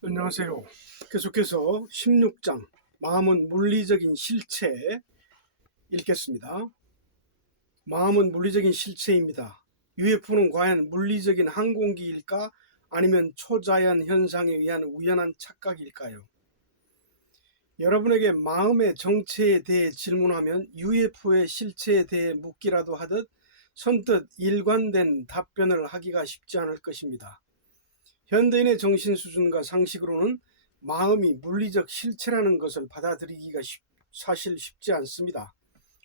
안녕하세요. 계속해서 16장 마음은 물리적인 실체 읽겠습니다. 마음은 물리적인 실체입니다. UFO는 과연 물리적인 항공기일까 아니면 초자연 현상에 의한 우연한 착각일까요? 여러분에게 마음의 정체에 대해 질문하면 UFO의 실체에 대해 묻기라도 하듯 선뜻 일관된 답변을 하기가 쉽지 않을 것입니다. 현대인의 정신 수준과 상식으로는 마음이 물리적 실체라는 것을 받아들이기가 사실 쉽지 않습니다.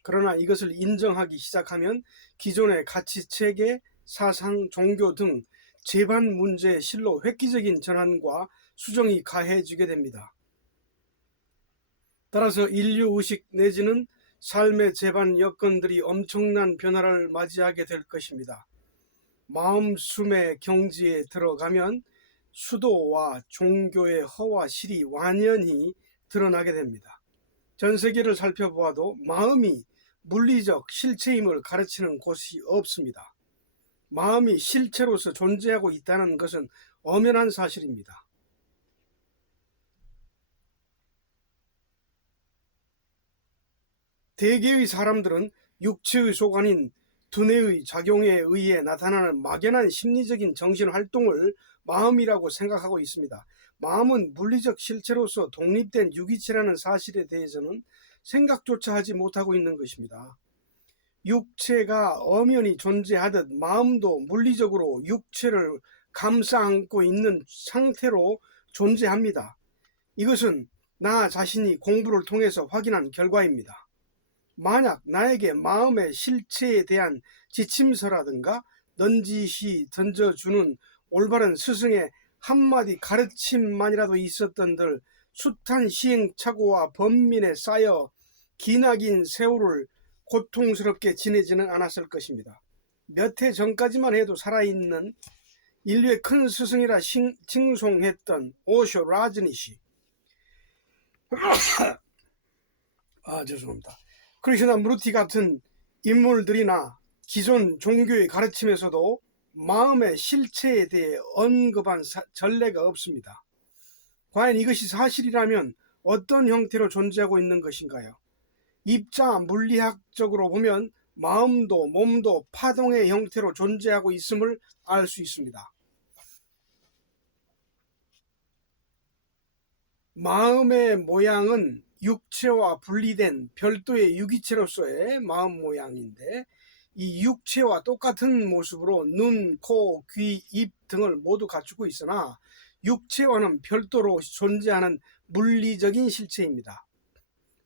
그러나 이것을 인정하기 시작하면 기존의 가치체계, 사상, 종교 등 재반 문제의 실로 획기적인 전환과 수정이 가해지게 됩니다. 따라서 인류의식 내지는 삶의 재반 여건들이 엄청난 변화를 맞이하게 될 것입니다. 마음숨의 경지에 들어가면 수도와 종교의 허와 실이 완연히 드러나게 됩니다. 전 세계를 살펴보아도 마음이 물리적 실체임을 가르치는 곳이 없습니다. 마음이 실체로서 존재하고 있다는 것은 엄연한 사실입니다. 대개의 사람들은 육체의 소관인 두뇌의 작용에 의해 나타나는 막연한 심리적인 정신활동을 마음이라고 생각하고 있습니다. 마음은 물리적 실체로서 독립된 유기체라는 사실에 대해서는 생각조차 하지 못하고 있는 것입니다. 육체가 엄연히 존재하듯 마음도 물리적으로 육체를 감싸 안고 있는 상태로 존재합니다. 이것은 나 자신이 공부를 통해서 확인한 결과입니다. 만약 나에게 마음의 실체에 대한 지침서라든가 넌지시 던져주는 올바른 스승의 한마디 가르침만이라도 있었던들 숱한 시행착오와 번민에 쌓여 기나긴 세월을 고통스럽게 지내지는 않았을 것입니다. 몇 해 전까지만 해도 살아있는 인류의 큰 스승이라 칭송했던 오쇼 라즈니시 죄송합니다. 크리슈나 무르티 같은 인물들이나 기존 종교의 가르침에서도 마음의 실체에 대해 언급한 전례가 없습니다. 과연 이것이 사실이라면 어떤 형태로 존재하고 있는 것인가요? 입자 물리학적으로 보면 마음도 몸도 파동의 형태로 존재하고 있음을 알 수 있습니다. 마음의 모양은 육체와 분리된 별도의 유기체로서의 마음 모양인데 이 육체와 똑같은 모습으로 눈, 코, 귀, 입 등을 모두 갖추고 있으나 육체와는 별도로 존재하는 물리적인 실체입니다.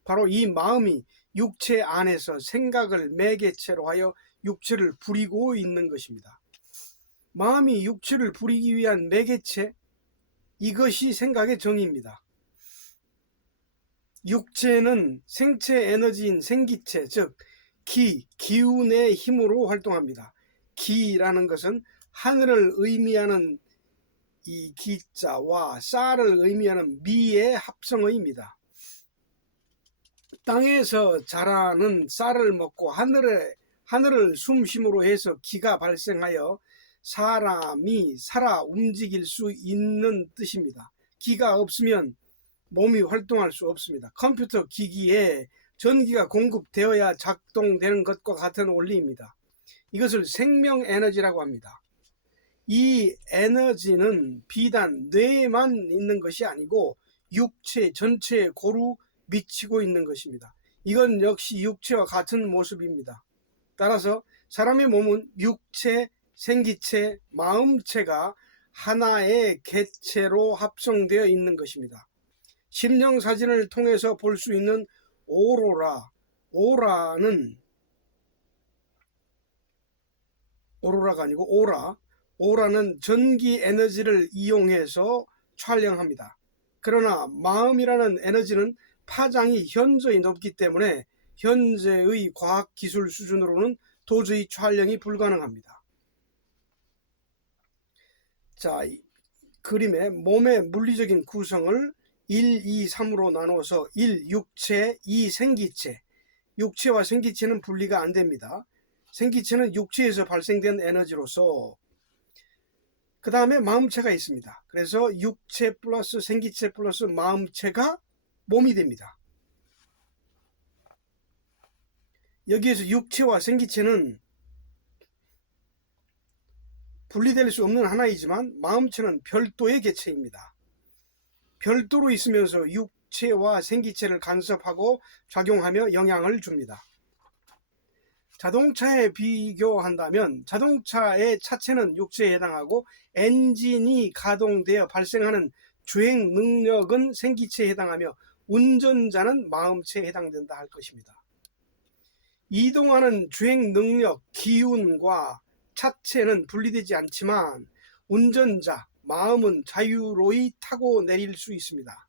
바로 이 마음이 육체 안에서 생각을 매개체로 하여 육체를 부리고 있는 것입니다. 마음이 육체를 부리기 위한 매개체, 이것이 생각의 정의입니다. 육체는 생체 에너지인 생기체, 즉 기운의 힘으로 활동합니다. 기라는 것은 하늘을 의미하는 이 기자와 쌀을 의미하는 미의 합성어입니다. 땅에서 자라는 쌀을 먹고 하늘을 숨쉼으로 해서 기가 발생하여 사람이 살아 움직일 수 있는 뜻입니다. 기가 없으면 몸이 활동할 수 없습니다. 컴퓨터 기기에 전기가 공급되어야 작동되는 것과 같은 원리입니다. 이것을 생명 에너지라고 합니다. 이 에너지는 비단 뇌에만 있는 것이 아니고 육체 전체에 고루 미치고 있는 것입니다. 이건 역시 육체와 같은 모습입니다. 따라서 사람의 몸은 육체, 생기체, 마음체가 하나의 객체로 합성되어 있는 것입니다. 심령사진을 통해서 볼 수 있는 오로라가 아니고 오라는 전기 에너지를 이용해서 촬영합니다. 그러나 마음이라는 에너지는 파장이 현저히 높기 때문에 현재의 과학기술 수준으로는 도저히 촬영이 불가능합니다. 자, 그림의 몸의 물리적인 구성을 1, 2, 3으로 나눠서 1. 육체, 2. 생기체. 육체와 생기체는 분리가 안 됩니다. 생기체는 육체에서 발생된 에너지로서 그 다음에 마음체가 있습니다. 그래서 육체 플러스 생기체 플러스 마음체가 몸이 됩니다. 여기에서 육체와 생기체는 분리될 수 없는 하나이지만 마음체는 별도의 개체입니다. 별도로 있으면서 육체와 생기체를 간섭하고 작용하며 영향을 줍니다. 자동차에 비교한다면 자동차의 차체는 육체에 해당하고 엔진이 가동되어 발생하는 주행 능력은 생기체에 해당하며 운전자는 마음체에 해당된다 할 것입니다. 이동하는 주행 능력, 기운과 차체는 분리되지 않지만 운전자, 마음은 자유로이 타고 내릴 수 있습니다.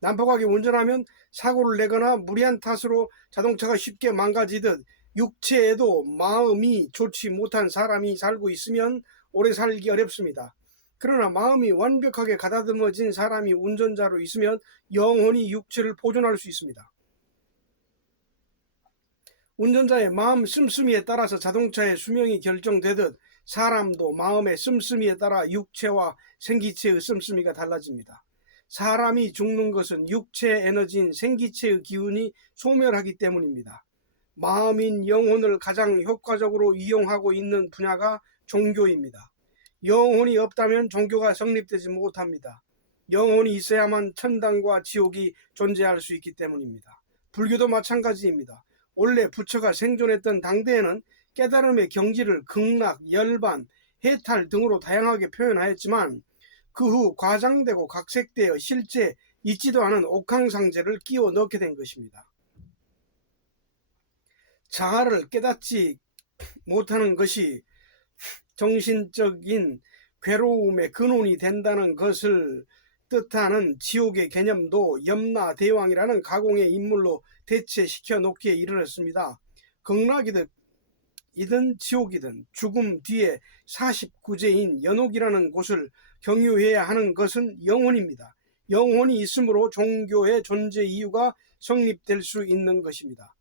난폭하게 운전하면 사고를 내거나 무리한 탓으로 자동차가 쉽게 망가지듯 육체에도 마음이 좋지 못한 사람이 살고 있으면 오래 살기 어렵습니다. 그러나 마음이 완벽하게 가다듬어진 사람이 운전자로 있으면 영원히 육체를 보존할 수 있습니다. 운전자의 마음 씀씀이에 따라서 자동차의 수명이 결정되듯 사람도 마음의 씀씀이에 따라 육체와 생기체의 씀씀이가 달라집니다. 사람이 죽는 것은 육체의 에너지인 생기체의 기운이 소멸하기 때문입니다. 마음인 영혼을 가장 효과적으로 이용하고 있는 분야가 종교입니다. 영혼이 없다면 종교가 성립되지 못합니다. 영혼이 있어야만 천당과 지옥이 존재할 수 있기 때문입니다. 불교도 마찬가지입니다. 원래 부처가 생존했던 당대에는 깨달음의 경지를 극락, 열반, 해탈 등으로 다양하게 표현하였지만 그 후 과장되고 각색되어 실제 있지도 않은 옥황상제를 끼워 넣게 된 것입니다. 자아를 깨닫지 못하는 것이 정신적인 괴로움의 근원이 된다는 것을 뜻하는 지옥의 개념도 염라대왕이라는 가공의 인물로 대체시켜 놓기에 이르렀습니다. 극락이든 지옥이든 죽음 뒤에 49제인 연옥이라는 곳을 경유해야 하는 것은 영혼입니다. 영혼이 있으므로 종교의 존재 이유가 성립될 수 있는 것입니다.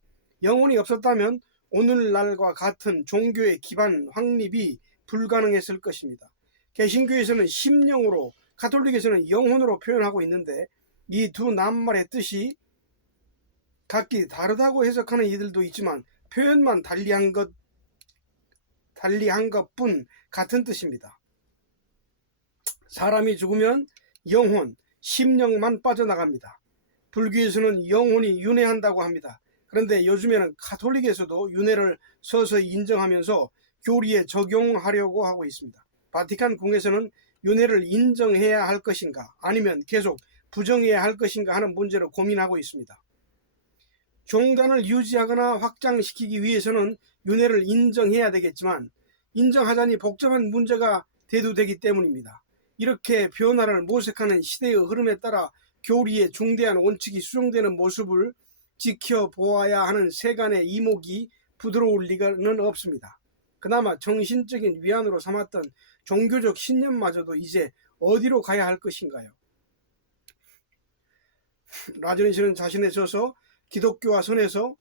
영혼이 없었다면 오늘날과 같은 종교의 기반 확립이 불가능했을 것입니다. 개신교에서는 심령으로, 가톨릭에서는 영혼으로 표현하고 있는데 이 두 낱말의 뜻이 각기 다르다고 해석하는 이들도 있지만 표현만 달리한 것뿐 같은 뜻입니다. 사람이 죽으면 영혼, 심령만 빠져나갑니다. 불교에서는 영혼이 윤회한다고 합니다. 그런데 요즘에는 가톨릭에서도 윤회를 서서히 인정하면서 교리에 적용하려고 하고 있습니다. 바티칸 궁에서는 윤회를 인정해야 할 것인가 아니면 계속 부정해야 할 것인가 하는 문제를 고민하고 있습니다. 종단을 유지하거나 확장시키기 위해서는 윤회를 인정해야 되겠지만 인정하자니 복잡한 문제가 대두되기 때문입니다. 이렇게 변화를 모색하는 시대의 흐름에 따라 교리의 중대한 원칙이 수정되는 모습을 지켜보아야 하는 세간의 이목이 부드러울 리가는 없습니다. 그나마 정신적인 위안으로 삼았던 종교적 신념마저도 이제 어디로 가야 할 것인가요? 라존이 씨는 자신의 저서 기독교와 선에서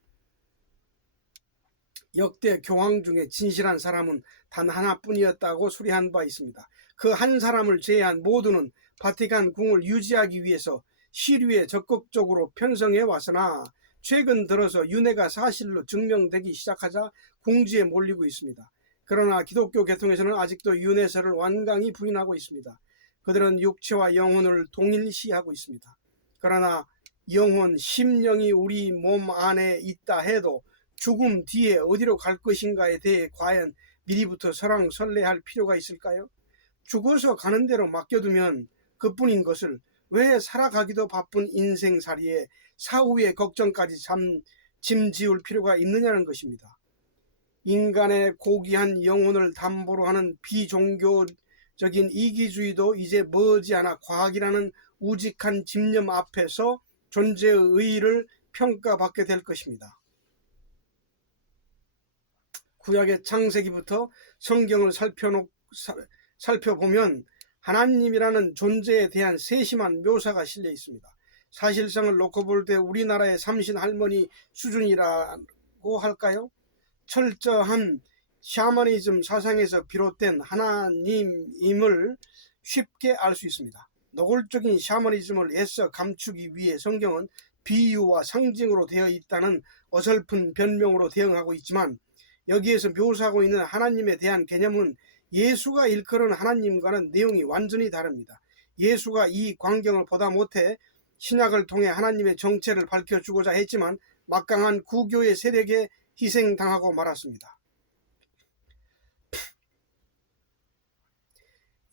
역대 교황 중에 진실한 사람은 단 하나뿐이었다고 수리한 바 있습니다. 그 한 사람을 제외한 모두는 바티칸 궁을 유지하기 위해서 시류에 적극적으로 편성해 왔으나 최근 들어서 윤회가 사실로 증명되기 시작하자 궁지에 몰리고 있습니다. 그러나 기독교 계통에서는 아직도 윤회설을 완강히 부인하고 있습니다. 그들은 육체와 영혼을 동일시하고 있습니다. 그러나 영혼, 심령이 우리 몸 안에 있다 해도 죽음 뒤에 어디로 갈 것인가에 대해 과연 미리부터 설왕설래할 필요가 있을까요? 죽어서 가는 대로 맡겨두면 그뿐인 것을 왜 살아가기도 바쁜 인생살이에 사후의 걱정까지 짐지을 필요가 있느냐는 것입니다. 인간의 고귀한 영혼을 담보로 하는 비종교적인 이기주의도 이제 머지않아 과학이라는 우직한 집념 앞에서 존재의 의의를 평가받게 될 것입니다. 구약의 창세기부터 성경을 살펴보면 하나님이라는 존재에 대한 세심한 묘사가 실려 있습니다. 사실상을 놓고 볼 때 우리나라의 삼신 할머니 수준이라고 할까요? 철저한 샤머니즘 사상에서 비롯된 하나님임을 쉽게 알 수 있습니다. 노골적인 샤머니즘을 애써 감추기 위해 성경은 비유와 상징으로 되어 있다는 어설픈 변명으로 대응하고 있지만, 여기에서 묘사하고 있는 하나님에 대한 개념은 예수가 일컬은 하나님과는 내용이 완전히 다릅니다. 예수가 이 광경을 보다 못해 신약을 통해 하나님의 정체를 밝혀주고자 했지만 막강한 구교의 세력에 희생당하고 말았습니다.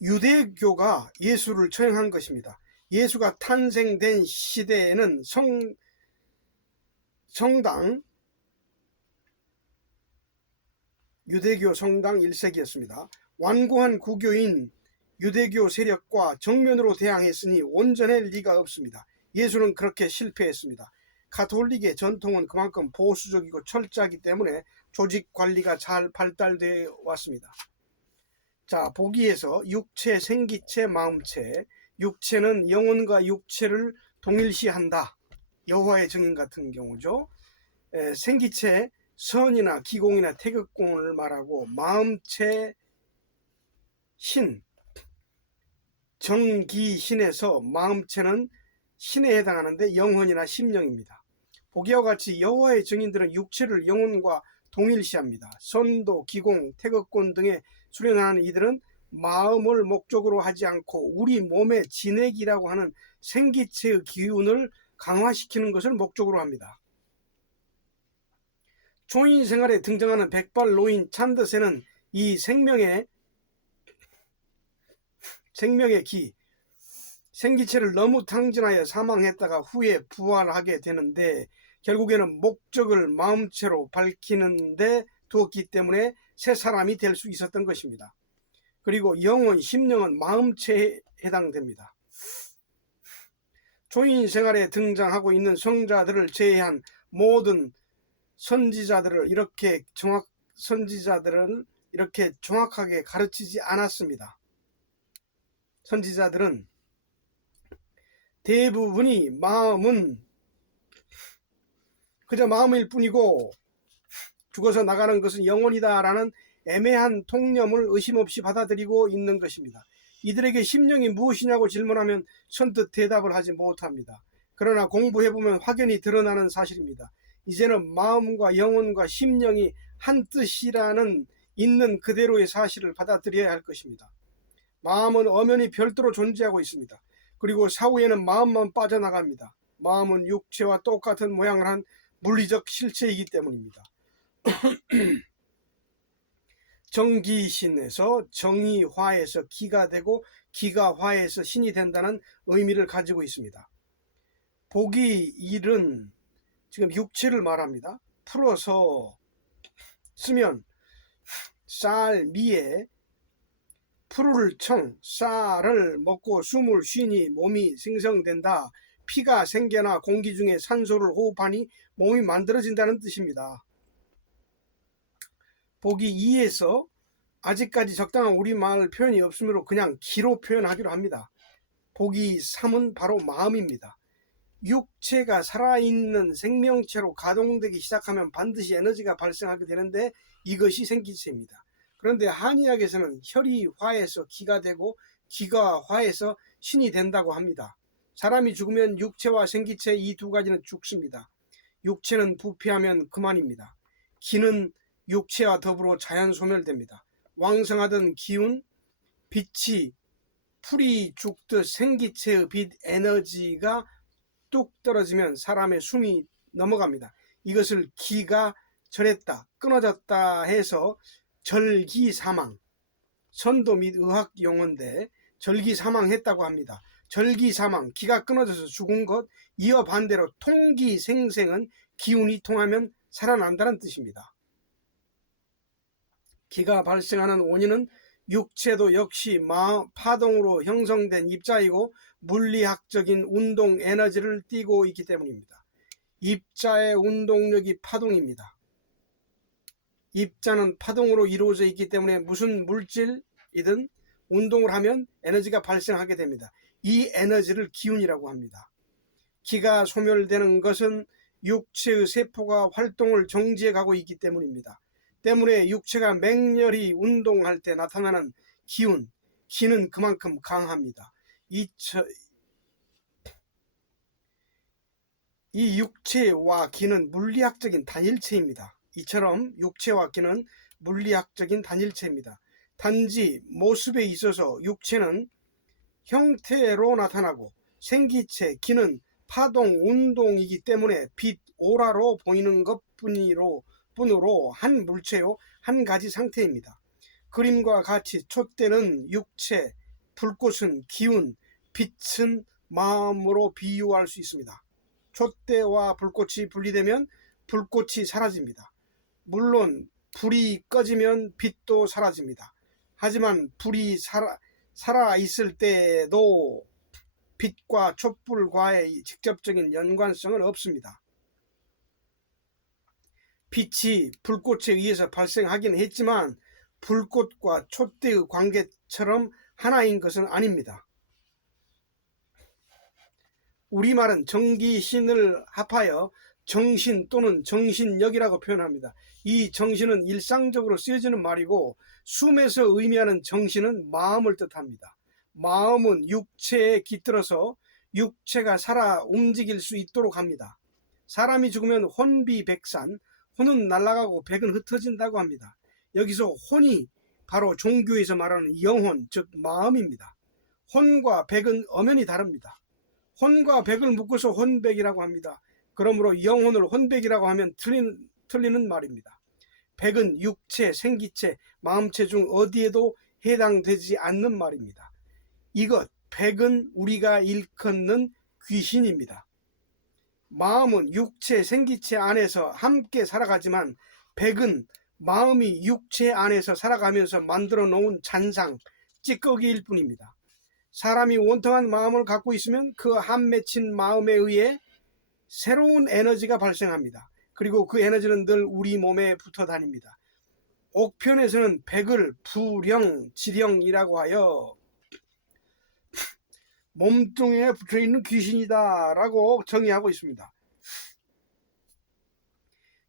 유대교가 예수를 처형한 것입니다. 예수가 탄생된 시대에는 유대교 성당 1세기였습니다. 완고한 구교인 유대교 세력과 정면으로 대항했으니 온전할 리가 없습니다. 예수는 그렇게 실패했습니다. 가톨릭의 전통은 그만큼 보수적이고 철저하기 때문에 조직 관리가 잘 발달되어 왔습니다. 자, 보기에서 육체, 생기체, 마음체. 육체는 영혼과 육체를 동일시한다. 여호와의 증인 같은 경우죠. 생기체, 선이나 기공이나 태극공을 말하고, 마음체, 신, 정기신에서 마음체는 신에 해당하는데 영혼이나 심령입니다. 보기와 같이 여호와의 증인들은 육체를 영혼과 동일시합니다. 선도, 기공, 태극권 등에 수련하는 이들은 마음을 목적으로 하지 않고 우리 몸의 진액이라고 하는 생기체의 기운을 강화시키는 것을 목적으로 합니다. 초인 생활에 등장하는 백발노인 찬드세는 이 생명의 기, 생기체를 너무 탕진하여 사망했다가 후에 부활하게 되는데, 결국에는 목적을 마음체로 밝히는데 두었기 때문에 새 사람이 될 수 있었던 것입니다. 그리고 영혼, 심령은 마음체에 해당됩니다. 초인 생활에 등장하고 있는 성자들을 제외한 모든 선지자들은 이렇게 정확하게 가르치지 않았습니다. 선지자들은 대부분이 마음은 그저 마음일 뿐이고 죽어서 나가는 것은 영혼이다 라는 애매한 통념을 의심 없이 받아들이고 있는 것입니다. 이들에게 심령이 무엇이냐고 질문하면 선뜻 대답을 하지 못합니다. 그러나 공부해보면 확연히 드러나는 사실입니다. 이제는 마음과 영혼과 심령이 한 뜻이라는 있는 그대로의 사실을 받아들여야 할 것입니다. 마음은 엄연히 별도로 존재하고 있습니다. 그리고 사후에는 마음만 빠져나갑니다. 마음은 육체와 똑같은 모양을 한 물리적 실체이기 때문입니다. 정기신에서 정의화해서 기가 되고 기가 화해서 신이 된다는 의미를 가지고 있습니다. 보기 1은 지금 육체를 말합니다. 풀어서 쓰면 쌀, 미에 푸를 청, 쌀을 먹고 숨을 쉬니 몸이 생성된다. 피가 생겨나 공기 중에 산소를 호흡하니 몸이 만들어진다는 뜻입니다. 보기 2에서 아직까지 적당한 우리말 표현이 없으므로 그냥 기로 표현하기로 합니다. 보기 3은 바로 마음입니다. 육체가 살아있는 생명체로 가동되기 시작하면 반드시 에너지가 발생하게 되는데 이것이 생기체입니다. 그런데 한의학에서는 혈이 화해서 기가 되고 기가 화해서 신이 된다고 합니다. 사람이 죽으면 육체와 생기체 이 두 가지는 죽습니다. 육체는 부패하면 그만입니다. 기는 육체와 더불어 자연 소멸됩니다. 왕성하던 기운, 빛이 풀이 죽듯 생기체의 빛 에너지가 뚝 떨어지면 사람의 숨이 넘어갑니다. 이것을 기가 절했다, 끊어졌다 해서 절기사망, 선도 및 의학 용어인데 절기사망했다고 합니다. 절기사망, 기가 끊어져서 죽은 것, 이어 반대로 통기생생은 기운이 통하면 살아난다는 뜻입니다. 기가 발생하는 원인은 육체도 역시 파동으로 형성된 입자이고 물리학적인 운동 에너지를 띠고 있기 때문입니다. 입자의 운동력이 파동입니다. 입자는 파동으로 이루어져 있기 때문에 무슨 물질이든 운동을 하면 에너지가 발생하게 됩니다. 이 에너지를 기운이라고 합니다. 기가 소멸되는 것은 육체의 세포가 활동을 정지해 가고 있기 때문입니다. 때문에 육체가 맹렬히 운동할 때 나타나는 기운, 기는 그만큼 강합니다. 이 육체와 기는 물리학적인 단일체입니다. 이처럼 육체와 기는 물리학적인 단일체입니다. 단지 모습에 있어서 육체는 형태로 나타나고 생기체, 기는 파동, 운동이기 때문에 빛, 오라로 보이는 것뿐으로 한 물체요, 한 가지 상태입니다. 그림과 같이 촛대는 육체, 불꽃은 기운, 빛은 마음으로 비유할 수 있습니다. 촛대와 불꽃이 분리되면 불꽃이 사라집니다. 물론 불이 꺼지면 빛도 사라집니다. 하지만 불이 살아있을 때도 빛과 촛불과의 직접적인 연관성은 없습니다. 빛이 불꽃에 의해서 발생하긴 했지만 불꽃과 촛대의 관계처럼 하나인 것은 아닙니다. 우리말은 정기신을 합하여 정신 또는 정신력이라고 표현합니다. 이 정신은 일상적으로 쓰여지는 말이고 숨에서 의미하는 정신은 마음을 뜻합니다. 마음은 육체에 깃들어서 육체가 살아 움직일 수 있도록 합니다. 사람이 죽으면 혼비백산, 혼은 날아가고 백은 흩어진다고 합니다. 여기서 혼이 바로 종교에서 말하는 영혼, 즉 마음입니다. 혼과 백은 엄연히 다릅니다. 혼과 백을 묶어서 혼백이라고 합니다. 그러므로 영혼을 혼백이라고 하면 틀리는 말입니다. 백은 육체, 생기체, 마음체 중 어디에도 해당되지 않는 말입니다. 이것, 백은 우리가 일컫는 귀신입니다. 마음은 육체, 생기체 안에서 함께 살아가지만 백은 마음이 육체 안에서 살아가면서 만들어 놓은 잔상, 찌꺼기일 뿐입니다. 사람이 원통한 마음을 갖고 있으면 그 한 맺힌 마음에 의해 새로운 에너지가 발생합니다. 그리고 그 에너지는 늘 우리 몸에 붙어 다닙니다. 옥편에서는 백을 부령, 지령이라고 하여 몸뚱이에 붙어있는 귀신이다 라고 정의하고 있습니다.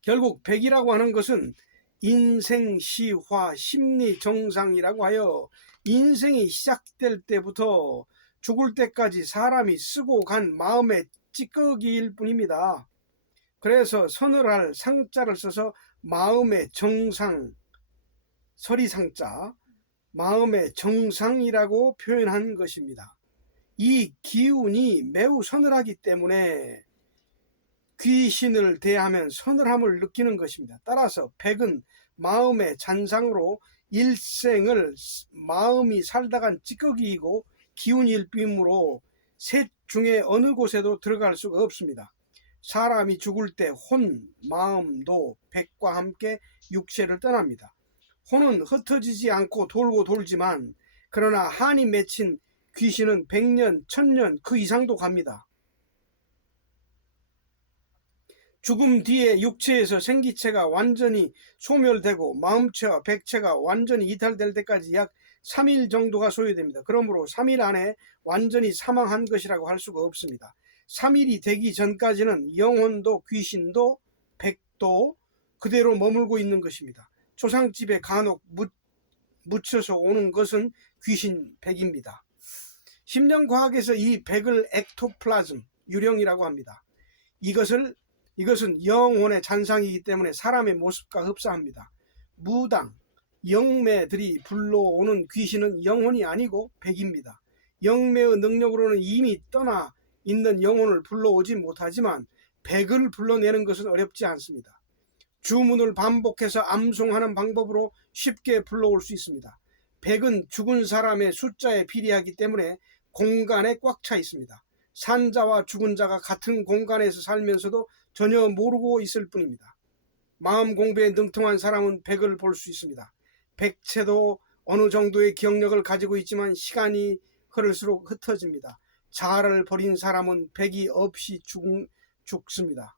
결국 백이라고 하는 것은 인생, 시화, 심리 정상이라고 하여 인생이 시작될 때부터 죽을 때까지 사람이 쓰고 간 마음의 찌꺼기일 뿐입니다. 그래서 서늘할 상자를 써서 마음의 정상, 서리상자, 마음의 정상이라고 표현한 것입니다. 이 기운이 매우 서늘하기 때문에 귀신을 대하면 서늘함을 느끼는 것입니다. 따라서 백은 마음의 잔상으로 일생을 마음이 살다간 찌꺼기이고 기운일 뿐이므로 셋 중에 어느 곳에도 들어갈 수가 없습니다. 사람이 죽을 때 혼, 마음도 백과 함께 육체를 떠납니다. 혼은 흩어지지 않고 돌고 돌지만 그러나 한이 맺힌 귀신은 100년, 1000년 그 이상도 갑니다. 죽음 뒤에 육체에서 생기체가 완전히 소멸되고 마음체와 백체가 완전히 이탈될 때까지 약 3일 정도가 소요됩니다. 그러므로 3일 안에 완전히 사망한 것이라고 할 수가 없습니다. 3일이 되기 전까지는 영혼도 귀신도 백도 그대로 머물고 있는 것입니다. 초상집에 간혹 묻혀서 오는 것은 귀신 백입니다. 심령과학에서 이 백을 액토플라즘, 유령이라고 합니다. 이것은 영혼의 잔상이기 때문에 사람의 모습과 흡사합니다. 무당, 영매들이 불러오는 귀신은 영혼이 아니고 백입니다. 영매의 능력으로는 이미 떠나 있는 영혼을 불러오지 못하지만 백을 불러내는 것은 어렵지 않습니다. 주문을 반복해서 암송하는 방법으로 쉽게 불러올 수 있습니다. 백은 죽은 사람의 숫자에 비례하기 때문에 공간에 꽉 차 있습니다. 산자와 죽은 자가 같은 공간에서 살면서도 전혀 모르고 있을 뿐입니다. 마음 공부에 능통한 사람은 백을 볼 수 있습니다. 백체도 어느 정도의 기억력을 가지고 있지만 시간이 흐를수록 흩어집니다. 자아를 버린 사람은 백이 없이 죽습니다.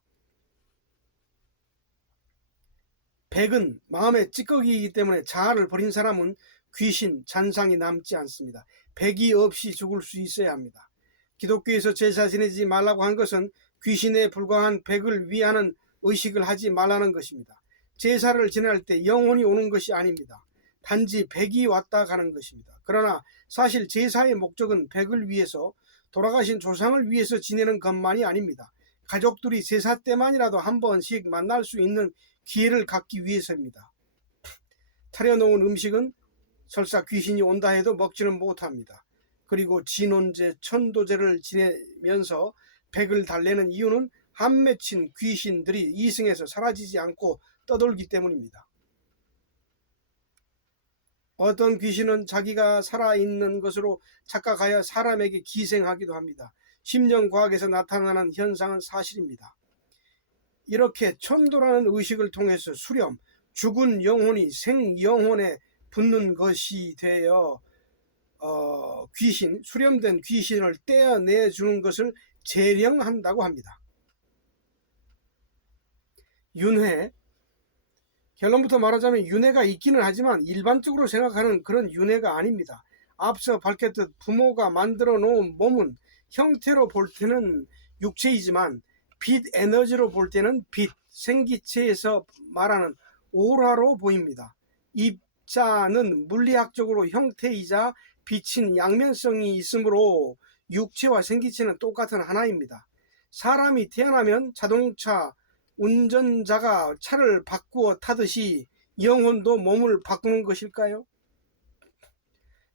백은 마음의 찌꺼기이기 때문에 자아를 버린 사람은 귀신, 잔상이 남지 않습니다. 백이 없이 죽을 수 있어야 합니다. 기독교에서 제사 지내지 말라고 한 것은 귀신에 불과한 백을 위하는 의식을 하지 말라는 것입니다. 제사를 지낼 때 영혼이 오는 것이 아닙니다. 단지 백이 왔다 가는 것입니다. 그러나 사실 제사의 목적은 백을 위해서, 돌아가신 조상을 위해서 지내는 것만이 아닙니다. 가족들이 제사 때만이라도 한 번씩 만날 수 있는 기회를 갖기 위해서입니다. 차려놓은 음식은 설사 귀신이 온다 해도 먹지는 못합니다. 그리고 진혼제, 천도제를 지내면서 백을 달래는 이유는 한 맺힌 귀신들이 이승에서 사라지지 않고 떠돌기 때문입니다. 어떤 귀신은 자기가 살아있는 것으로 착각하여 사람에게 기생하기도 합니다. 심령과학에서 나타나는 현상은 사실입니다. 이렇게 천도라는 의식을 통해서 수렴, 죽은 영혼이 생영혼에 붙는 것이 되어 수렴된 귀신을 떼어내주는 것을 재령한다고 합니다. 윤회, 결론부터 말하자면 윤회가 있기는 하지만 일반적으로 생각하는 그런 윤회가 아닙니다. 앞서 밝혔듯 부모가 만들어 놓은 몸은 형태로 볼 때는 육체이지만 빛 에너지로 볼 때는 빛, 생기체에서 말하는 오라로 보입니다. 입자는 물리학적으로 형태이자 빛인 양면성이 있으므로 육체와 생기체는 똑같은 하나입니다. 사람이 태어나면 자동차 운전자가 차를 바꾸어 타듯이 영혼도 몸을 바꾸는 것일까요?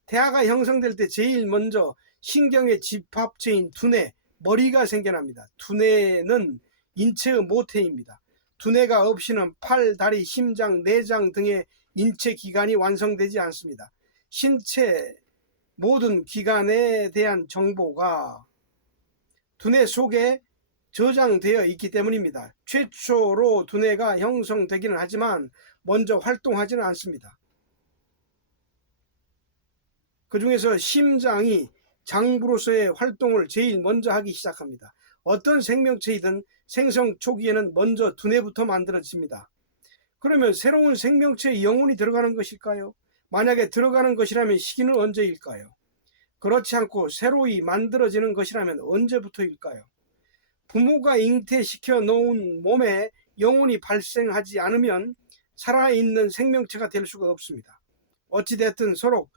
태아가 형성될 때 제일 먼저 신경의 집합체인 두뇌, 머리가 생겨납니다. 두뇌는 인체의 모태입니다. 두뇌가 없이는 팔, 다리, 심장, 내장 등의 인체 기관이 완성되지 않습니다. 신체 모든 기관에 대한 정보가 두뇌 속에 저장되어 있기 때문입니다. 최초로 두뇌가 형성되기는 하지만 먼저 활동하지는 않습니다. 그 중에서 심장이 장부로서의 활동을 제일 먼저 하기 시작합니다. 어떤 생명체이든 생성 초기에는 먼저 두뇌부터 만들어집니다. 그러면 새로운 생명체의 영혼이 들어가는 것일까요? 만약에 들어가는 것이라면 시기는 언제일까요? 그렇지 않고 새로이 만들어지는 것이라면 언제부터일까요? 부모가 잉태시켜 놓은 몸에 영혼이 발생하지 않으면 살아있는 생명체가 될 수가 없습니다. 어찌됐든 서로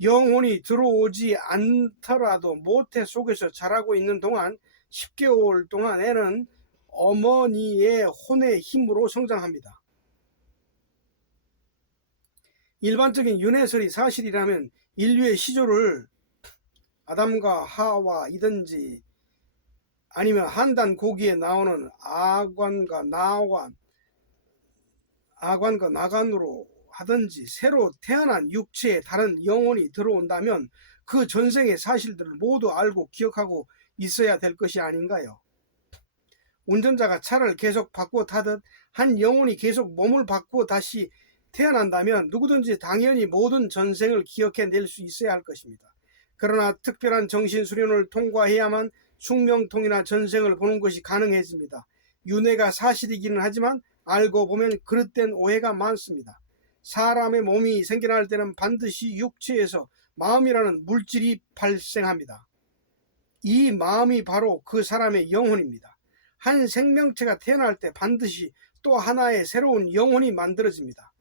영혼이 들어오지 않더라도 모태 속에서 자라고 있는 동안 10개월 동안 애는 어머니의 혼의 힘으로 성장합니다. 일반적인 윤회설이 사실이라면 인류의 시조를 아담과 하와이든지 아니면 한단 고기에 나오는 아관과 나관으로 하든지 새로 태어난 육체에 다른 영혼이 들어온다면 그 전생의 사실들을 모두 알고 기억하고 있어야 될 것이 아닌가요? 운전자가 차를 계속 바꾸어 타듯 한 영혼이 계속 몸을 바꾸어 다시 태어난다면 누구든지 당연히 모든 전생을 기억해낼 수 있어야 할 것입니다. 그러나 특별한 정신수련을 통과해야만 숙명통이나 전생을 보는 것이 가능해집니다. 윤회가 사실이기는 하지만 알고 보면 그릇된 오해가 많습니다. 사람의 몸이 생겨날 때는 반드시 육체에서 마음이라는 물질이 발생합니다. 이 마음이 바로 그 사람의 영혼입니다. 한 생명체가 태어날 때 반드시 또 하나의 새로운 영혼이 만들어집니다.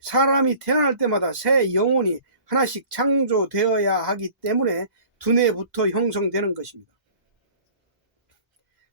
사람이 태어날 때마다 새 영혼이 하나씩 창조되어야 하기 때문에 두뇌부터 형성되는 것입니다.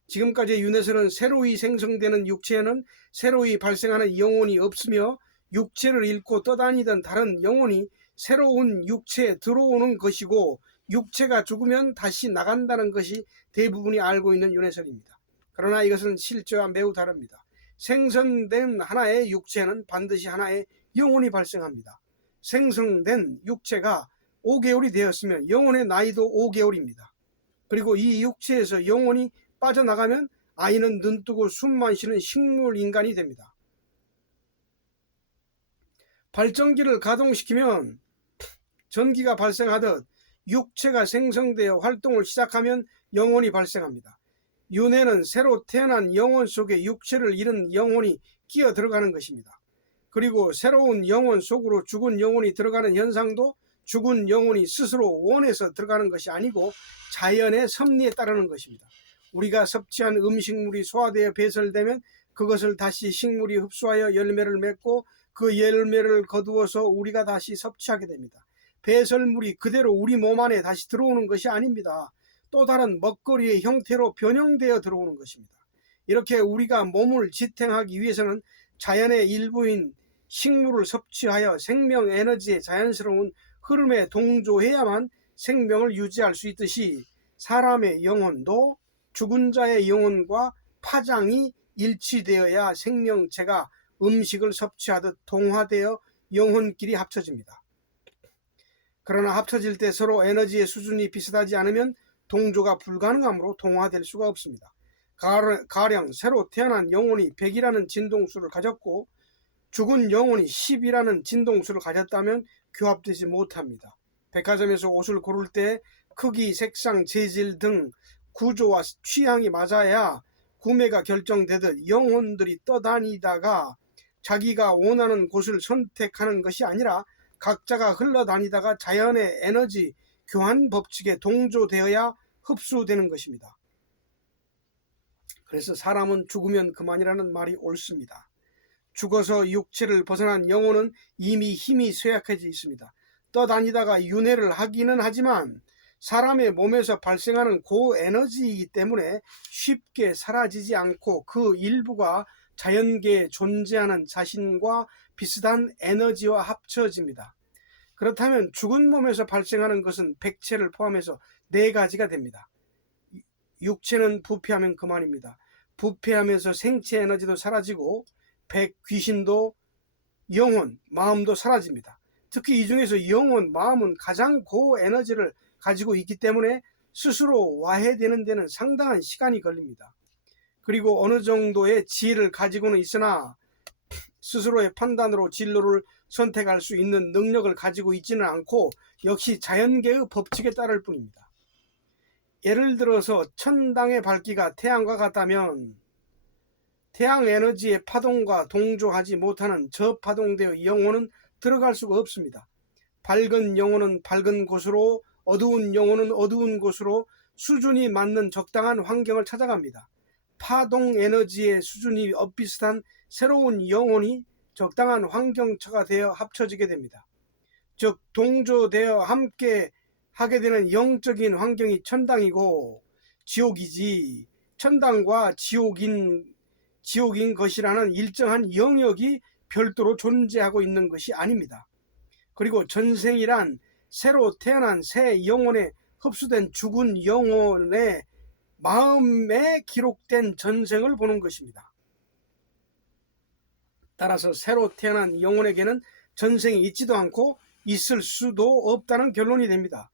지금까지의 윤회설은 새로이 생성되는 육체에는 새로이 발생하는 영혼이 없으며 육체를 잃고 떠다니던 다른 영혼이 새로운 육체에 들어오는 것이고 육체가 죽으면 다시 나간다는 것이 대부분이 알고 있는 윤회설입니다. 그러나 이것은 실제와 매우 다릅니다. 생성된 하나의 육체는 반드시 하나의 영혼이 발생합니다. 생성된 육체가 5개월이 되었으면 영혼의 나이도 5개월입니다. 그리고 이 육체에서 영혼이 빠져나가면 아이는 눈뜨고 숨만 쉬는 식물 인간이 됩니다. 발전기를 가동시키면 전기가 발생하듯 육체가 생성되어 활동을 시작하면 영혼이 발생합니다. 윤회는 새로 태어난 영혼 속에 육체를 잃은 영혼이 끼어 들어가는 것입니다. 그리고 새로운 영혼 속으로 죽은 영혼이 들어가는 현상도 죽은 영혼이 스스로 원해서 들어가는 것이 아니고 자연의 섭리에 따르는 것입니다. 우리가 섭취한 음식물이 소화되어 배설되면 그것을 다시 식물이 흡수하여 열매를 맺고 그 열매를 거두어서 우리가 다시 섭취하게 됩니다. 배설물이 그대로 우리 몸 안에 다시 들어오는 것이 아닙니다. 또 다른 먹거리의 형태로 변형되어 들어오는 것입니다. 이렇게 우리가 몸을 지탱하기 위해서는 자연의 일부인 식물을 섭취하여 생명 에너지의 자연스러운 흐름에 동조해야만 생명을 유지할 수 있듯이 사람의 영혼도 죽은 자의 영혼과 파장이 일치되어야 생명체가 음식을 섭취하듯 동화되어 영혼끼리 합쳐집니다. 그러나 합쳐질 때 서로 에너지의 수준이 비슷하지 않으면 동조가 불가능하므로 동화될 수가 없습니다. 가령 새로 태어난 영혼이 100이라는 진동수를 가졌고 죽은 영혼이 10이라는 진동수를 가졌다면 교합되지 못합니다. 백화점에서 옷을 고를 때 크기, 색상, 재질 등 구조와 취향이 맞아야 구매가 결정되듯 영혼들이 떠다니다가 자기가 원하는 곳을 선택하는 것이 아니라 각자가 흘러다니다가 자연의 에너지 교환 법칙에 동조되어야 흡수되는 것입니다. 그래서 사람은 죽으면 그만이라는 말이 옳습니다. 죽어서 육체를 벗어난 영혼은 이미 힘이 쇠약해져 있습니다. 떠다니다가 윤회를 하기는 하지만 사람의 몸에서 발생하는 고에너지이기 때문에 쉽게 사라지지 않고 그 일부가 자연계에 존재하는 자신과 비슷한 에너지와 합쳐집니다. 그렇다면 죽은 몸에서 발생하는 것은 백체를 포함해서 4가지가 됩니다. 육체는 부패하면 그만입니다. 부패하면서 생체 에너지도 사라지고 귀신도 영혼, 마음도 사라집니다. 특히 이 중에서 영혼, 마음은 가장 고에너지를 가지고 있기 때문에 스스로 와해되는 데는 상당한 시간이 걸립니다. 그리고 어느 정도의 지혜를 가지고는 있으나 스스로의 판단으로 진로를 선택할 수 있는 능력을 가지고 있지는 않고 역시 자연계의 법칙에 따를 뿐입니다. 예를 들어서 천당의 밝기가 태양과 같다면 태양 에너지의 파동과 동조하지 못하는 저파동대의 영혼은 들어갈 수가 없습니다. 밝은 영혼은 밝은 곳으로, 어두운 영혼은 어두운 곳으로 수준이 맞는 적당한 환경을 찾아갑니다. 파동 에너지의 수준이 엇비슷한 새로운 영혼이 적당한 환경처가 되어 합쳐지게 됩니다. 즉 동조되어 함께 하게 되는 영적인 환경이 천당이고 지옥이지, 천당과 지옥인 것이라는 일정한 영역이 별도로 존재하고 있는 것이 아닙니다. 그리고 전생이란 새로 태어난 새 영혼에 흡수된 죽은 영혼의 마음에 기록된 전생을 보는 것입니다. 따라서 새로 태어난 영혼에게는 전생이 있지도 않고 있을 수도 없다는 결론이 됩니다.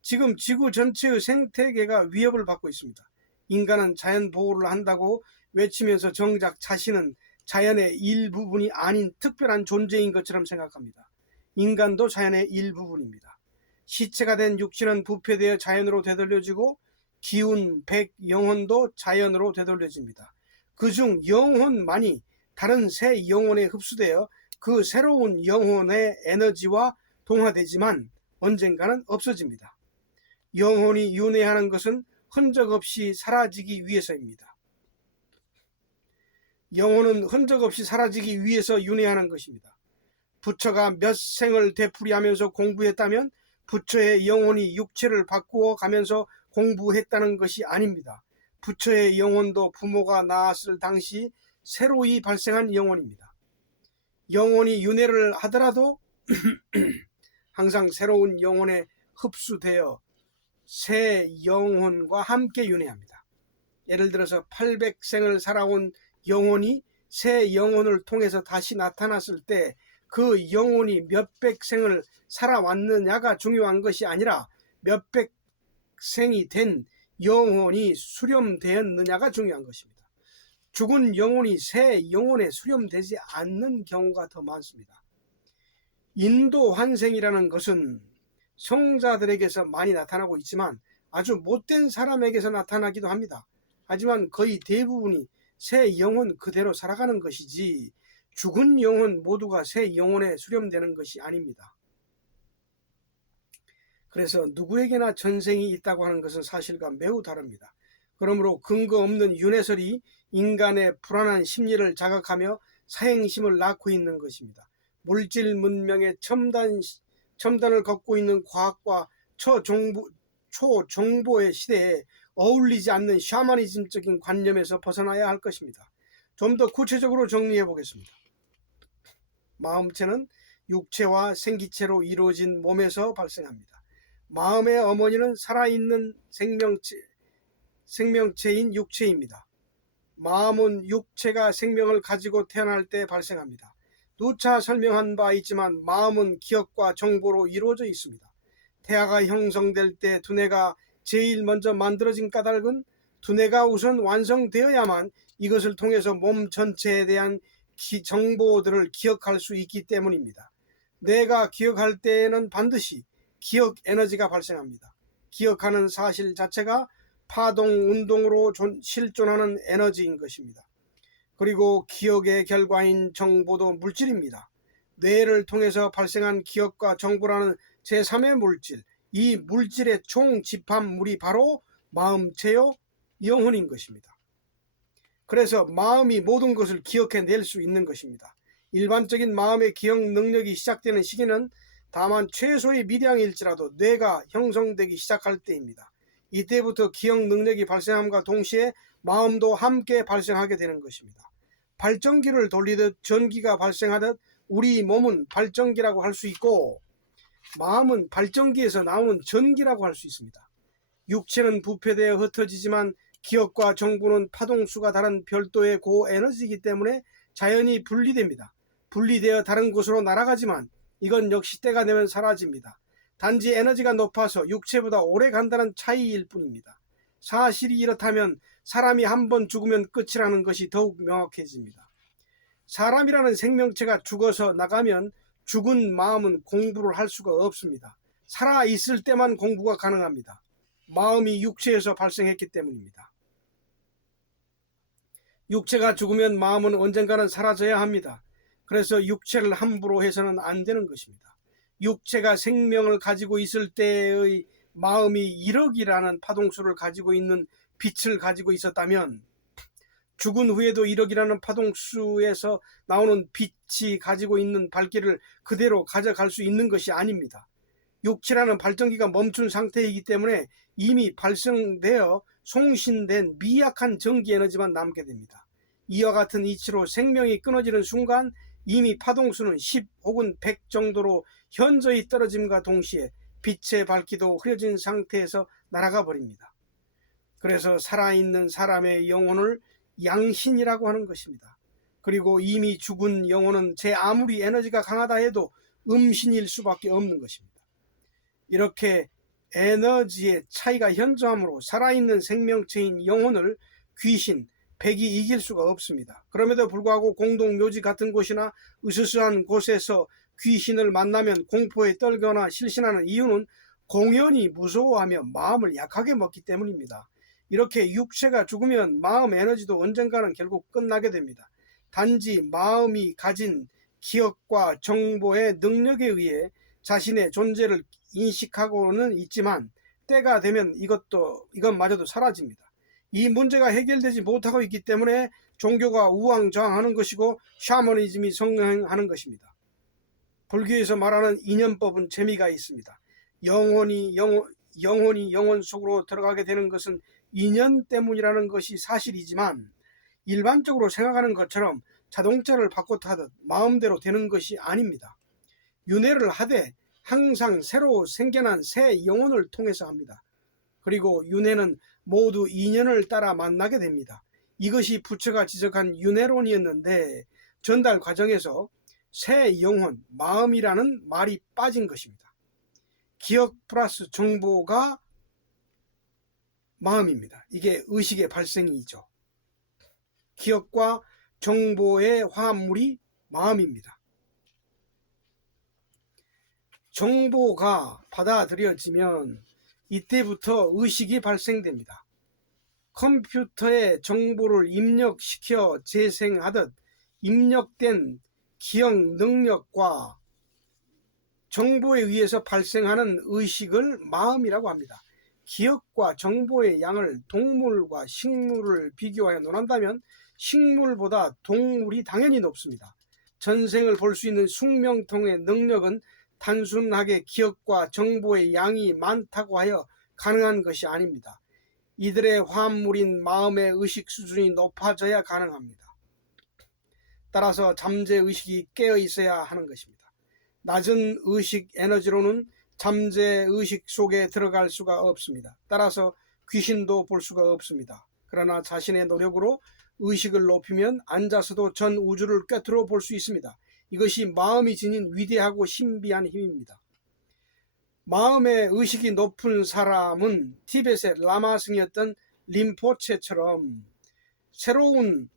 지금 지구 전체의 생태계가 위협을 받고 있습니다. 인간은 자연 보호를 한다고 외치면서 정작 자신은 자연의 일부분이 아닌 특별한 존재인 것처럼 생각합니다. 인간도 자연의 일부분입니다. 시체가 된 육신은 부패되어 자연으로 되돌려지고 기운, 영혼도 자연으로 되돌려집니다. 그중 영혼만이 다른 새 영혼에 흡수되어 그 새로운 영혼의 에너지와 동화되지만 언젠가는 없어집니다. 영혼이 윤회하는 것은 흔적 없이 사라지기 위해서입니다. 영혼은 흔적 없이 사라지기 위해서 윤회하는 것입니다. 부처가 몇 생을 되풀이하면서 공부했다면 부처의 영혼이 육체를 바꾸어 가면서 공부했다는 것이 아닙니다. 부처의 영혼도 부모가 낳았을 당시 새로이 발생한 영혼입니다. 영혼이 윤회를 하더라도 항상 새로운 영혼에 흡수되어 새 영혼과 함께 윤회합니다. 예를 들어서 800생을 살아온 영혼이 새 영혼을 통해서 다시 나타났을 때 그 영혼이 몇백 생을 살아왔느냐가 중요한 것이 아니라 몇백 생이 된 영혼이 수렴되었느냐가 중요한 것입니다. 죽은 영혼이 새 영혼에 수렴되지 않는 경우가 더 많습니다. 인도 환생이라는 것은 성자들에게서 많이 나타나고 있지만 아주 못된 사람에게서 나타나기도 합니다. 하지만 거의 대부분이 새 영혼 그대로 살아가는 것이지 죽은 영혼 모두가 새 영혼에 수렴되는 것이 아닙니다. 그래서 누구에게나 전생이 있다고 하는 것은 사실과 매우 다릅니다. 그러므로 근거 없는 윤회설이 인간의 불안한 심리를 자극하며 사행심을 낳고 있는 것입니다. 물질 문명의 첨단을 걷고 있는 과학과 초정보의 시대에 어울리지 않는 샤머니즘적인 관념에서 벗어나야 할 것입니다. 좀 더 구체적으로 정리해 보겠습니다. 마음체는 육체와 생기체로 이루어진 몸에서 발생합니다. 마음의 어머니는 살아있는 생명체인 육체입니다. 마음은 육체가 생명을 가지고 태어날 때 발생합니다. 누차 설명한 바 있지만 마음은 기억과 정보로 이루어져 있습니다. 태아가 형성될 때 두뇌가 제일 먼저 만들어진 까닭은 두뇌가 우선 완성되어야만 이것을 통해서 몸 전체에 대한 정보들을 기억할 수 있기 때문입니다. 뇌가 기억할 때에는 반드시 기억 에너지가 발생합니다. 기억하는 사실 자체가 파동 운동으로 실존하는 에너지인 것입니다. 그리고 기억의 결과인 정보도 물질입니다. 뇌를 통해서 발생한 기억과 정보라는 제3의 물질, 이 물질의 총 집합물이 바로 마음체요 영혼인 것입니다. 그래서 마음이 모든 것을 기억해낼 수 있는 것입니다. 일반적인 마음의 기억 능력이 시작되는 시기는 다만 최소의 미량일지라도 뇌가 형성되기 시작할 때입니다. 이때부터 기억 능력이 발생함과 동시에 마음도 함께 발생하게 되는 것입니다. 발전기를 돌리듯 전기가 발생하듯 우리 몸은 발전기라고 할 수 있고 마음은 발전기에서 나오는 전기라고 할 수 있습니다. 육체는 부패되어 흩어지지만 기억과 정보는 파동수가 다른 별도의 고에너지이기 때문에 자연히 분리됩니다. 분리되어 다른 곳으로 날아가지만 이건 역시 때가 되면 사라집니다. 단지 에너지가 높아서 육체보다 오래 간다는 차이일 뿐입니다. 사실이 이렇다면 사람이 한번 죽으면 끝이라는 것이 더욱 명확해집니다. 사람이라는 생명체가 죽어서 나가면 죽은 마음은 공부를 할 수가 없습니다. 살아있을 때만 공부가 가능합니다. 마음이 육체에서 발생했기 때문입니다. 육체가 죽으면 마음은 언젠가는 사라져야 합니다. 그래서 육체를 함부로 해서는 안 되는 것입니다. 육체가 생명을 가지고 있을 때의 마음이 1억이라는 파동수를 가지고 있는 빛을 가지고 있었다면 죽은 후에도 1억이라는 파동수에서 나오는 빛이 가지고 있는 밝기를 그대로 가져갈 수 있는 것이 아닙니다. 육체라는 발전기가 멈춘 상태이기 때문에 이미 발생되어 송신된 미약한 전기 에너지만 남게 됩니다. 이와 같은 이치로 생명이 끊어지는 순간 이미 파동수는 10 혹은 100 정도로 현저히 떨어짐과 동시에 빛의 밝기도 흐려진 상태에서 날아가 버립니다. 그래서 살아있는 사람의 영혼을 양신이라고 하는 것입니다. 그리고 이미 죽은 영혼은 제 아무리 에너지가 강하다 해도 음신일 수밖에 없는 것입니다. 이렇게 에너지의 차이가 현저하므로 살아있는 생명체인 영혼을 귀신, 백이 이길 수가 없습니다. 그럼에도 불구하고 공동묘지 같은 곳이나 으스스한 곳에서 귀신을 만나면 공포에 떨거나 실신하는 이유는 공연히 무서워하며 마음을 약하게 먹기 때문입니다. 이렇게 육체가 죽으면 마음 에너지도 언젠가는 결국 끝나게 됩니다. 단지 마음이 가진 기억과 정보의 능력에 의해 자신의 존재를 인식하고는 있지만 때가 되면 이것마저도 사라집니다. 이 문제가 해결되지 못하고 있기 때문에 종교가 우왕좌왕하는 것이고 샤머니즘이 성행하는 것입니다. 불교에서 말하는 인연법은 재미가 있습니다. 영혼이 영혼 속으로 들어가게 되는 것은 인연 때문이라는 것이 사실이지만 일반적으로 생각하는 것처럼 자동차를 바꿔 타듯 마음대로 되는 것이 아닙니다. 윤회를 하되 항상 새로 생겨난 새 영혼을 통해서 합니다. 그리고 윤회는 모두 인연을 따라 만나게 됩니다. 이것이 부처가 지적한 윤회론이었는데 전달 과정에서 새 영혼, 마음이라는 말이 빠진 것입니다. 기억 플러스 정보가 마음입니다. 이게 의식의 발생이죠. 기억과 정보의 화합물이 마음입니다. 정보가 받아들여지면 이때부터 의식이 발생됩니다. 컴퓨터에 정보를 입력시켜 재생하듯 입력된 기억 능력과 정보에 의해서 발생하는 의식을 마음이라고 합니다. 기억과 정보의 양을 동물과 식물을 비교하여 논한다면 식물보다 동물이 당연히 높습니다. 전생을 볼 수 있는 숙명통의 능력은 단순하게 기억과 정보의 양이 많다고 하여 가능한 것이 아닙니다. 이들의 화합물인 마음의 의식 수준이 높아져야 가능합니다. 따라서 잠재의식이 깨어 있어야 하는 것입니다. 낮은 의식 에너지로는 잠재의식 속에 들어갈 수가 없습니다. 따라서 귀신도 볼 수가 없습니다. 그러나 자신의 노력으로 의식을 높이면 앉아서도 전 우주를 꿰뚫어 볼 수 있습니다. 이것이 마음이 지닌 위대하고 신비한 힘입니다. 마음의 의식이 높은 사람은 티벳의 라마승이었던 림포체처럼 새로운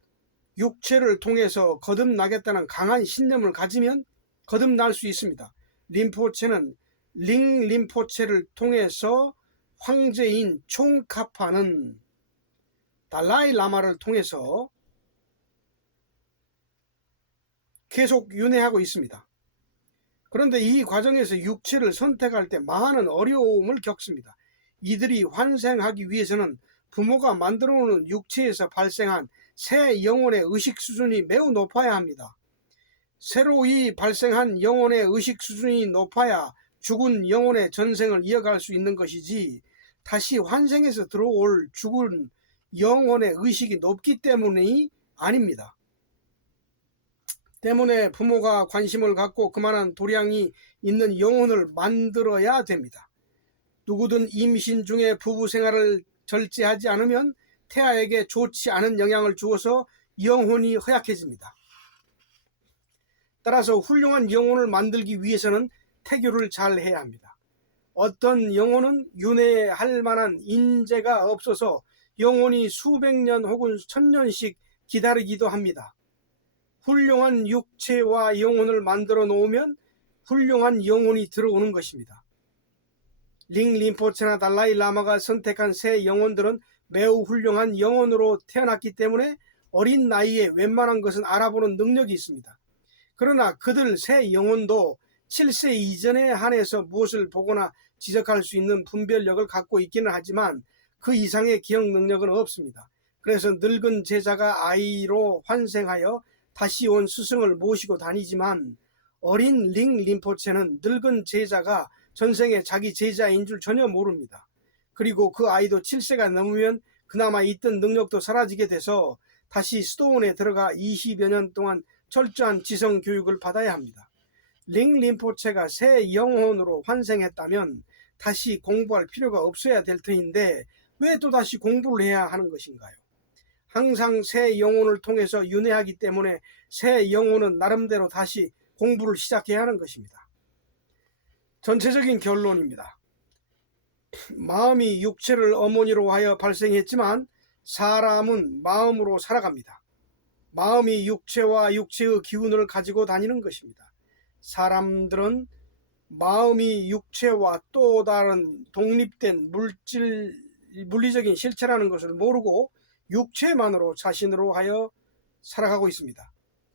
육체를 통해서 거듭나겠다는 강한 신념을 가지면 거듭날 수 있습니다. 림포체는 링림포체를 통해서 황제인 총카파는 달라이 라마를 통해서 계속 윤회하고 있습니다. 그런데 이 과정에서 육체를 선택할 때 많은 어려움을 겪습니다. 이들이 환생하기 위해서는 부모가 만들어 놓은 육체에서 발생한 새 영혼의 의식 수준이 매우 높아야 합니다. 새로이 발생한 영혼의 의식 수준이 높아야 죽은 영혼의 전생을 이어갈 수 있는 것이지, 다시 환생해서 들어올 죽은 영혼의 의식이 높기 때문이 아닙니다. 때문에 부모가 관심을 갖고 그만한 도량이 있는 영혼을 만들어야 됩니다. 누구든 임신 중에 부부 생활을 절제하지 않으면 태아에게 좋지 않은 영향을 주어서 영혼이 허약해집니다. 따라서 훌륭한 영혼을 만들기 위해서는 태교를 잘 해야 합니다. 어떤 영혼은 윤회할 만한 인재가 없어서 영혼이 수백 년 혹은 천년씩 기다리기도 합니다. 훌륭한 육체와 영혼을 만들어 놓으면 훌륭한 영혼이 들어오는 것입니다. 링림포체나 달라이 라마가 선택한 새 영혼들은 매우 훌륭한 영혼으로 태어났기 때문에 어린 나이에 웬만한 것은 알아보는 능력이 있습니다. 그러나 그들 새 영혼도 7세 이전에 한해서 무엇을 보거나 지적할 수 있는 분별력을 갖고 있기는 하지만 그 이상의 기억 능력은 없습니다. 그래서 늙은 제자가 아이로 환생하여 다시 온 스승을 모시고 다니지만 어린 링림포체는 늙은 제자가 전생에 자기 제자인 줄 전혀 모릅니다. 그리고 그 아이도 7세가 넘으면 그나마 있던 능력도 사라지게 돼서 다시 수도원에 들어가 20여 년 동안 철저한 지성 교육을 받아야 합니다. 링림포체가 새 영혼으로 환생했다면 다시 공부할 필요가 없어야 될 터인데 왜 또다시 공부를 해야 하는 것인가요? 항상 새 영혼을 통해서 윤회하기 때문에 새 영혼은 나름대로 다시 공부를 시작해야 하는 것입니다. 전체적인 결론입니다. 마음이 육체를 어머니로 하여 발생했지만 사람은 마음으로 살아갑니다. 마음이 육체와 육체의 기운을 가지고 다니는 것입니다. 사람들은 마음이 육체와 또 다른 독립된 물리적인 실체라는 것을 모르고 육체만으로 자신으로 하여 살아가고 있습니다.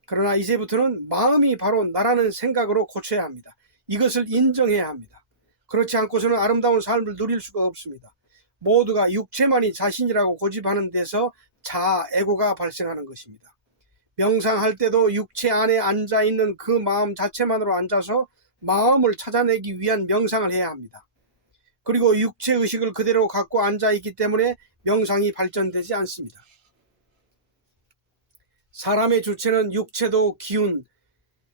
그러나 이제부터는 마음이 바로 나라는 생각으로 고쳐야 합니다. 이것을 인정해야 합니다. 그렇지 않고서는 아름다운 삶을 누릴 수가 없습니다. 모두가 육체만이 자신이라고 고집하는 데서 자아, 에고가 발생하는 것입니다. 명상할 때도 육체 안에 앉아있는 그 마음 자체만으로 앉아서 마음을 찾아내기 위한 명상을 해야 합니다. 그리고 육체의식을 그대로 갖고 앉아있기 때문에 명상이 발전되지 않습니다. 사람의 주체는 육체도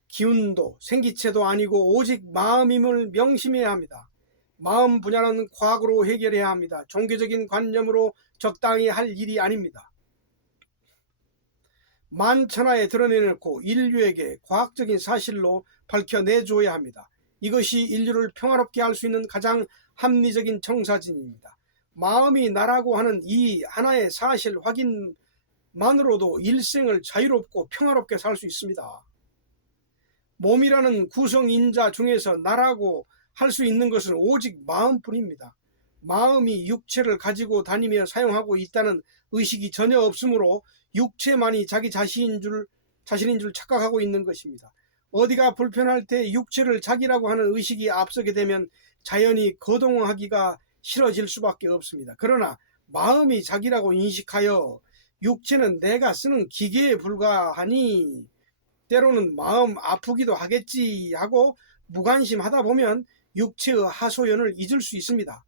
기운도 생기체도 아니고 오직 마음임을 명심해야 합니다. 마음 분야는 과학으로 해결해야 합니다. 종교적인 관념으로 적당히 할 일이 아닙니다. 만천하에 드러내놓고 인류에게 과학적인 사실로 밝혀내줘야 합니다. 이것이 인류를 평화롭게 할 수 있는 가장 합리적인 청사진입니다. 마음이 나라고 하는 이 하나의 사실 확인만으로도 일생을 자유롭고 평화롭게 살 수 있습니다. 몸이라는 구성인자 중에서 나라고 할 수 있는 것은 오직 마음뿐입니다. 마음이 육체를 가지고 다니며 사용하고 있다는 의식이 전혀 없으므로 육체만이 자기 자신인 줄 착각하고 있는 것입니다. 어디가 불편할 때 육체를 자기라고 하는 의식이 앞서게 되면 자연히 거동하기가 싫어질 수밖에 없습니다. 그러나 마음이 자기라고 인식하여 육체는 내가 쓰는 기계에 불과하니 때로는 마음 아프기도 하겠지 하고 무관심하다 보면 육체의 하소연을 잊을 수 있습니다.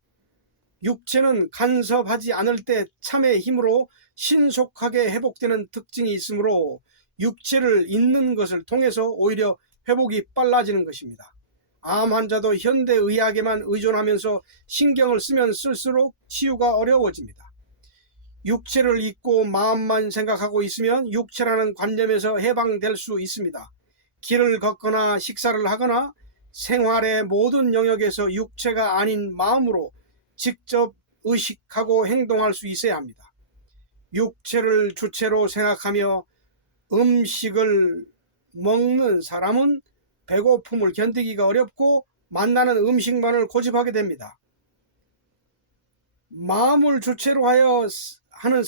육체는 간섭하지 않을 때 참의 힘으로 신속하게 회복되는 특징이 있으므로 육체를 잊는 것을 통해서 오히려 회복이 빨라지는 것입니다. 암 환자도 현대의학에만 의존하면서 신경을 쓰면 쓸수록 치유가 어려워집니다. 육체를 잊고 마음만 생각하고 있으면 육체라는 관념에서 해방될 수 있습니다. 길을 걷거나 식사를 하거나 생활의 모든 영역에서 육체가 아닌 마음으로 직접 의식하고 행동할 수 있어야 합니다. 육체를 주체로 생각하며 음식을 먹는 사람은 배고픔을 견디기가 어렵고 만나는 음식만을 고집하게 됩니다. 마음을 주체로 하는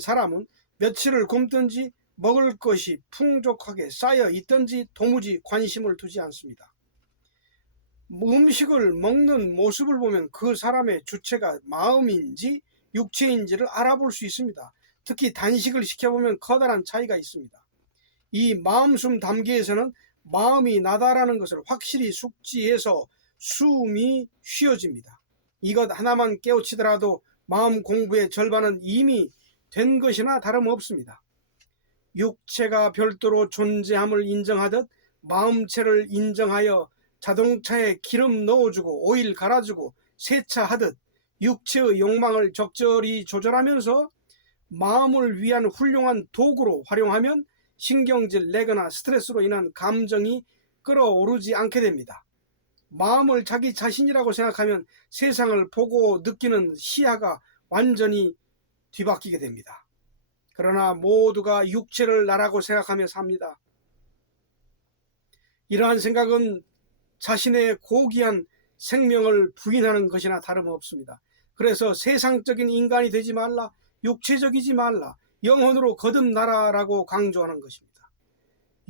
사람은 며칠을 굶든지 먹을 것이 풍족하게 쌓여 있든지 도무지 관심을 두지 않습니다. 음식을 먹는 모습을 보면 그 사람의 주체가 마음인지 육체인지를 알아볼 수 있습니다. 특히 단식을 시켜보면 커다란 차이가 있습니다. 이 마음숨 담기에서는 마음이 나다라는 것을 확실히 숙지해서 숨이 쉬어집니다. 이것 하나만 깨우치더라도 마음 공부의 절반은 이미 된 것이나 다름없습니다. 육체가 별도로 존재함을 인정하듯 마음체를 인정하여 자동차에 기름 넣어주고 오일 갈아주고 세차하듯 육체의 욕망을 적절히 조절하면서 마음을 위한 훌륭한 도구로 활용하면 신경질 내거나 스트레스로 인한 감정이 끌어오르지 않게 됩니다. 마음을 자기 자신이라고 생각하면 세상을 보고 느끼는 시야가 완전히 뒤바뀌게 됩니다. 그러나 모두가 육체를 나라고 생각하며 삽니다. 이러한 생각은 자신의 고귀한 생명을 부인하는 것이나 다름없습니다. 그래서 세상적인 인간이 되지 말라, 육체적이지 말라, 영혼으로 거듭나라라고 강조하는 것입니다.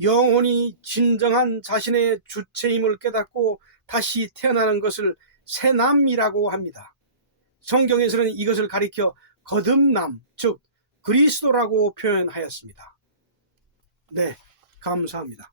영혼이 진정한 자신의 주체임을 깨닫고 다시 태어나는 것을 새남이라고 합니다. 성경에서는 이것을 가리켜 거듭남, 즉 그리스도라고 표현하였습니다. 네, 감사합니다.